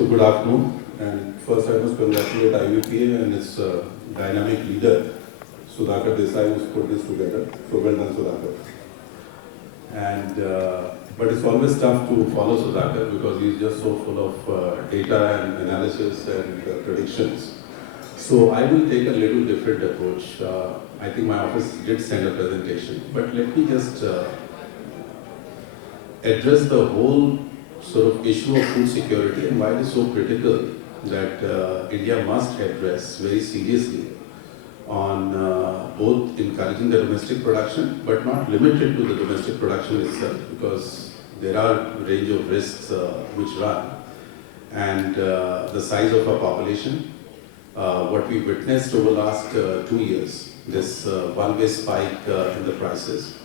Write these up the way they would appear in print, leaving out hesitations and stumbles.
So good afternoon, and first I must congratulate IVPA and its dynamic leader, Sudhakar Desai, who's put this together. So well done, Sudhakar. And but it's always tough to follow Sudhakar because he's just so full of data and analysis and predictions. So I will take a little different approach. I think my office did send a presentation, but let me just address the whole sort of issue of food security and why it is so critical that India must address very seriously on both encouraging the domestic production, but not limited to the domestic production itself, because there are a range of risks which run. And the size of our population, what we witnessed over the last 2 years, this one-way spike in the prices.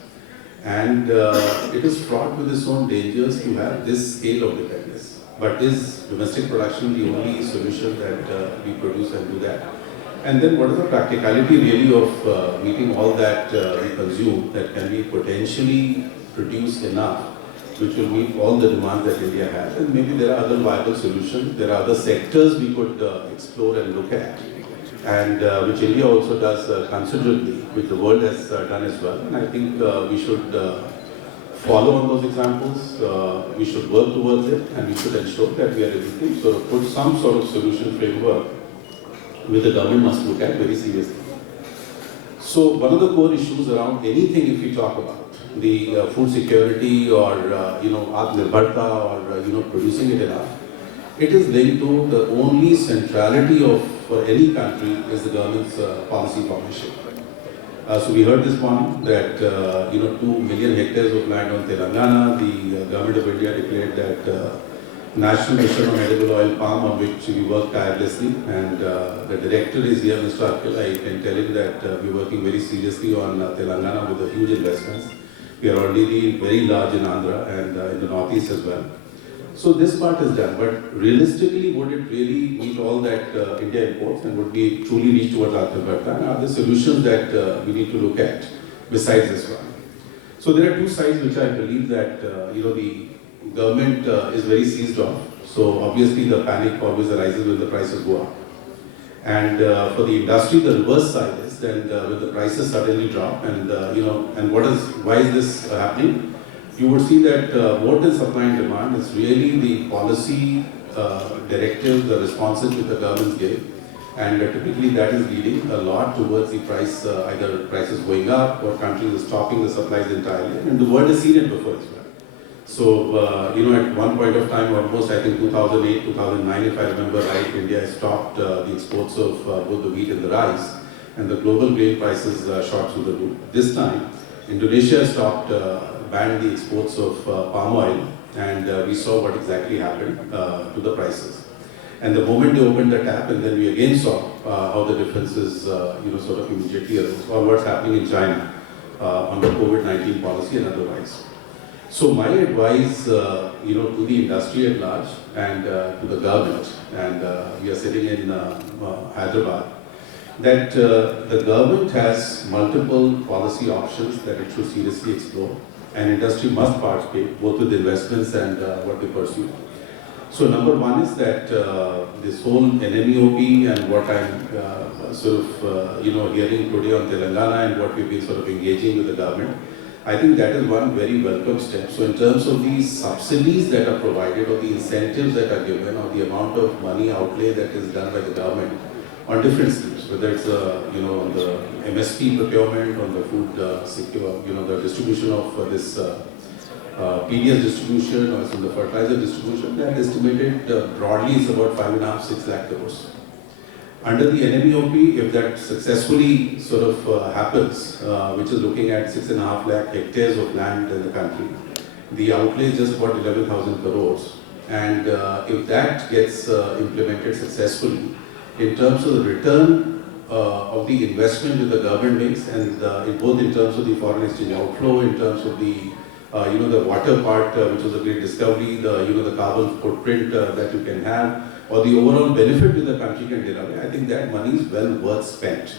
And it is fraught with its own dangers to have this scale of dependence. But is domestic production the only solution that we produce and do that? And then what is the practicality really of meeting all that we consume that can be potentially produced enough, which will meet all the demands that India has? And maybe there are other viable solutions. There are other sectors we could explore and look at, and which India also does considerably, which the world has done as well. And I think we should follow on those examples, we should work towards it, and we should ensure that we are able to sort of put some sort of solution framework which the government must look at very seriously. So one of the core issues around anything, if we talk about the food security or Atmanirbharta or producing it enough, it is linked to the only centrality of for any country is the government's policy formation. So we heard this morning that 2 million hectares of land on Telangana, the government of India declared that National Mission on Edible Oil Palm, on which we work tirelessly, and the director is here, Mr. Akhil. I can tell him that we're working very seriously on Telangana with the huge investments. We are already very large in Andhra and in the northeast as well. So this part is done, but realistically, would it really meet all that India imports, and would we truly reach towards Atmanirbharta? And are there solutions that we need to look at besides this one? So there are two sides which I believe that the government is very seized of. So obviously the panic always arises when the prices go up. And for the industry, the reverse side is then when the prices suddenly drop, and and why is this happening? You would see that more than supply and demand, it's really the policy directive, the responses which the governments give, and typically that is leading a lot towards the price, either prices going up or countries are stopping the supplies entirely, and the world has seen it before as well. So, at one point of time, almost I think 2008, 2009, if I remember right, India stopped the exports of both the wheat and the rice, and the global grain prices shot through the roof. This time, Indonesia stopped, banned the exports of palm oil, and we saw what exactly happened to the prices. And the moment they opened the tap, and then we again saw how the differences, sort of immediately arose, or what's happening in China on the COVID-19 policy and otherwise. So my advice, to the industry at large and to the government, and we are sitting in Hyderabad, that the government has multiple policy options that it should seriously explore, and industry must participate both with investments and what they pursue. So number one is that this whole NMEOP and what I'm hearing today on Telangana and what we've been sort of engaging with the government, I think that is one very welcome step. So in terms of the subsidies that are provided, or the incentives that are given, or the amount of money outlay that is done by the government on different schemes, whether it's on the MSP procurement, on the food the distribution of this PDS distribution, or on the fertilizer distribution, that estimated broadly is about 5.5–6 lakh crores. Under the NMEOP, if that successfully sort of happens, which is looking at 6.5 lakh hectares of land in the country, the outlay is just about 11,000 crores. And if that gets implemented successfully, in terms of the return of the investment that the government makes, and both in terms of the foreign exchange outflow, in terms of the the water part, which was a great discovery, the carbon footprint that you can have, or the overall benefit that the country can derive, I think that money is well worth spent.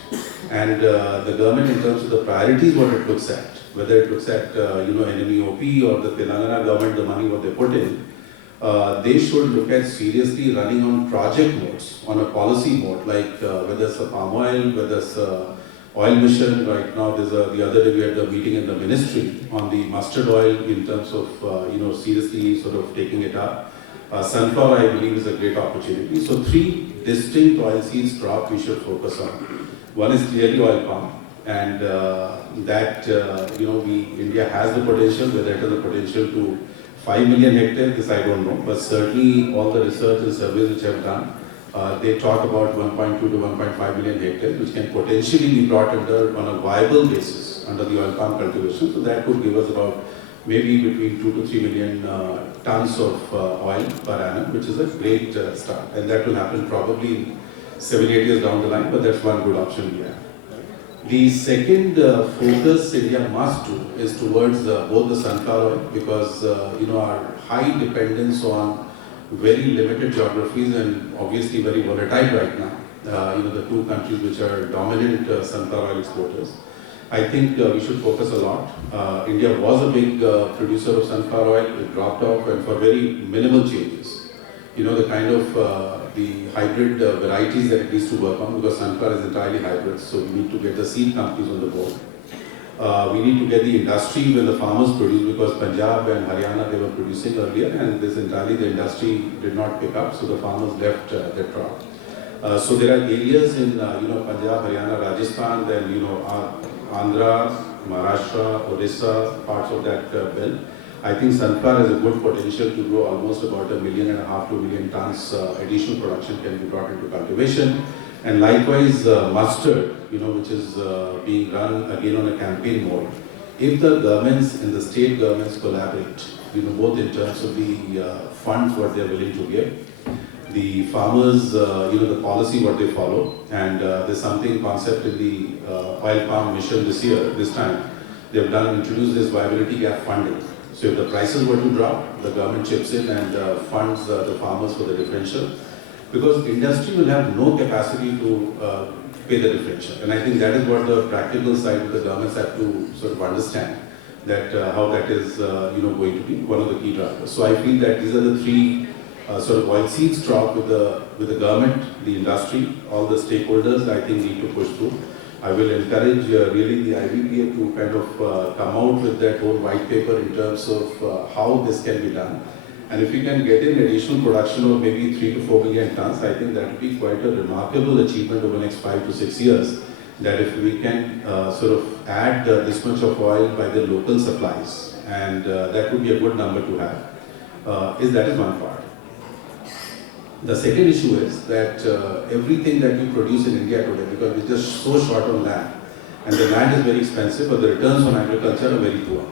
And the government, in terms of the priorities, what it looks at, whether it looks at NMEOP or the Telangana government, the money what they put in, they should look at seriously running on project modes, on a policy mode, like whether it's a palm oil, whether it's a oil mission. Right now, the other day we had a meeting in the ministry on the mustard oil in terms of seriously sort of taking it up. Sunflower, I believe, is a great opportunity. So three distinct oilseeds crop we should focus on. One is clearly oil palm, and India has the potential. Whether it has the potential to 5 million hectares, this I don't know, but certainly all the research and surveys which have done, they talk about 1.2 to 1.5 million hectares, which can potentially be brought under on a viable basis under the oil palm cultivation. So that could give us about maybe between 2 to 3 million tons of oil per annum, which is a great start. And that will happen probably 7-8 years down the line, but that's one good option we have. The second focus India must do is towards both the sunflower oil, because our high dependence on very limited geographies and obviously very volatile right now. The two countries which are dominant sunflower oil exporters. I think we should focus a lot. India was a big producer of sunflower oil. It dropped off, and for very minimal changes. The kind of the hybrid varieties that it needs to work on, because sunflower is entirely hybrid, so we need to get the seed companies on the board. We need to get the industry when the farmers produce, because Punjab and Haryana, they were producing earlier, and this entirely the industry did not pick up, so the farmers left their crop. So there are areas in Punjab, Haryana, Rajasthan, then Andhra, Maharashtra, Odisha, parts of that belt. I think sunflower has a good potential to grow almost about 1.5 million to 2 million tons. Additional production can be brought into cultivation. And likewise, mustard, which is being run again on a campaign mode. If the governments and the state governments collaborate, both in terms of the funds what they are willing to give, the farmers, the policy what they follow, and there's something concept in the oil palm mission this time, they have introduced this viability gap funding. So if the prices were to drop, the government chips in and funds the farmers for the differential, because industry will have no capacity to pay the differential. And I think that is what the practical side of the governments have to sort of understand, that how that is going to be one of the key drivers. So I feel that these are the three sort of oilseeds crop with the government, the industry, all the stakeholders, I think need to push through. I will encourage really the IBPA to kind of come out with that whole white paper in terms of how this can be done. And if we can get in additional production of maybe 3 to 4 million tons, I think that would be quite a remarkable achievement over the next 5 to 6 years. That if we can sort of add this much of oil by the local supplies, and that would be a good number to have. That is one part. The second issue is that everything that we produce in India today, because we're just so short on land, and the land is very expensive, but the returns on agriculture are very poor.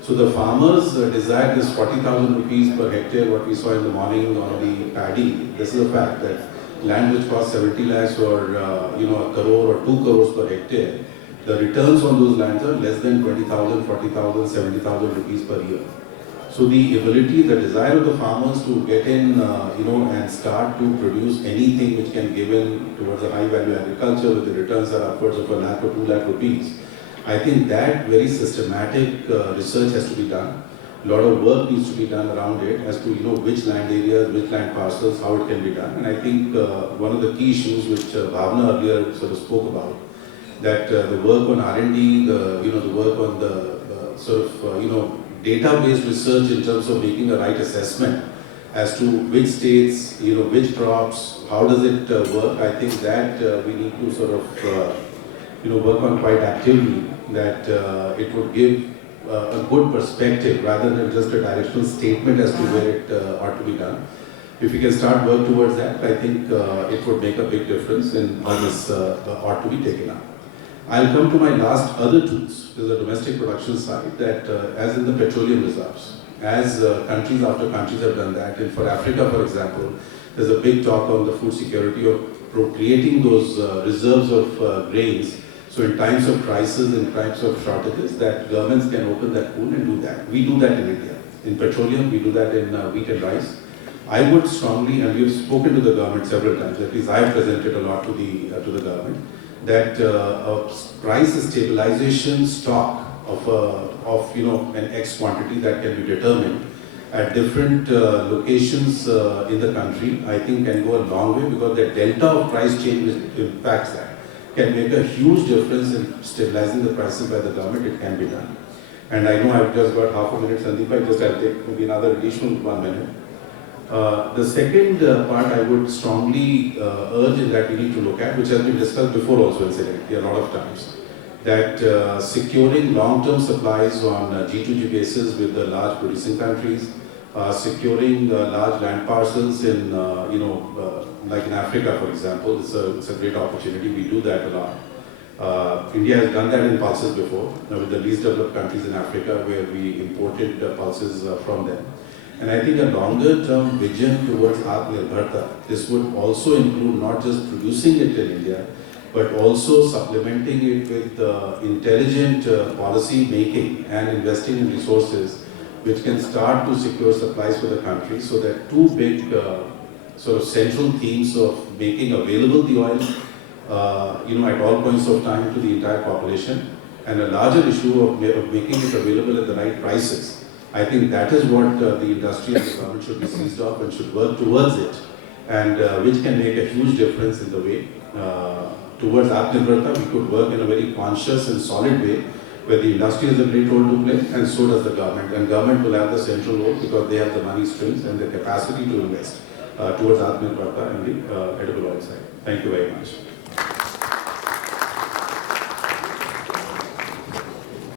So the farmers desire this 40,000 rupees per hectare, what we saw in the morning on the paddy. This is a fact that land which costs 70 lakhs or a crore or 2 crores per hectare, the returns on those lands are less than 20,000, 40,000, 70,000 rupees per year. So the ability, the desire of the farmers to get in, and start to produce anything which can give in towards a high value agriculture with the returns are upwards of 1 lakh or 2 lakh rupees. I think that very systematic research has to be done. A lot of work needs to be done around it as to which land areas, which land parcels, how it can be done. And I think one of the key issues which Bhavna earlier sort of spoke about, that the work on R&D, the work on the sort of database research in terms of making a right assessment as to which states, which crops, how does it work. I think that we need to sort of work on quite actively, that it would give a good perspective rather than just a directional statement as to where it ought to be done. If we can start work towards that, I think it would make a big difference in how this ought to be taken up. I'll come to my last other tools. There's a domestic production side that, as in the petroleum reserves, as countries after countries have done that. And for Africa, for example, there's a big talk on the food security of creating those reserves of grains. So in times of crisis, in times of shortages, that governments can open that pool and do that. We do that in India. In petroleum, we do that in wheat and rice. I would strongly, and we've spoken to the government several times, at least I have presented a lot to the government, that a price stabilization stock of an X quantity that can be determined, at different locations in the country, I think can go a long way, because the delta of price change which impacts that can make a huge difference in stabilizing the prices by the government. It can be done. And I know I've just got half a minute, Sandeep, I'll take maybe another additional 1 minute. The second part I would strongly urge is that we need to look at, which has been discussed before also incidentally a lot of times, that securing long-term supplies on a G2G basis with the large producing countries, securing large land parcels in, like in Africa, for example, it's a great opportunity. We do that a lot. India has done that in pulses before, with the least developed countries in Africa, where we imported pulses from them. And I think a longer term vision towards Atmanirbharta, this would also include not just producing it in India, but also supplementing it with intelligent policy making and investing in resources which can start to secure supplies for the country. So that two big sort of central themes of making available the oil at all points of time to the entire population, and a larger issue of making it available at the right prices. I think that is what the industry and the government should be seized of and should work towards it, and which can make a huge difference in the way towards Atmanirbharta. We could work in a very conscious and solid way, where the industry has a great role to play, and so does the government. And government will have the central role because they have the money strings and the capacity to invest towards Atmanirbharta and the edible oil side. Thank you very much.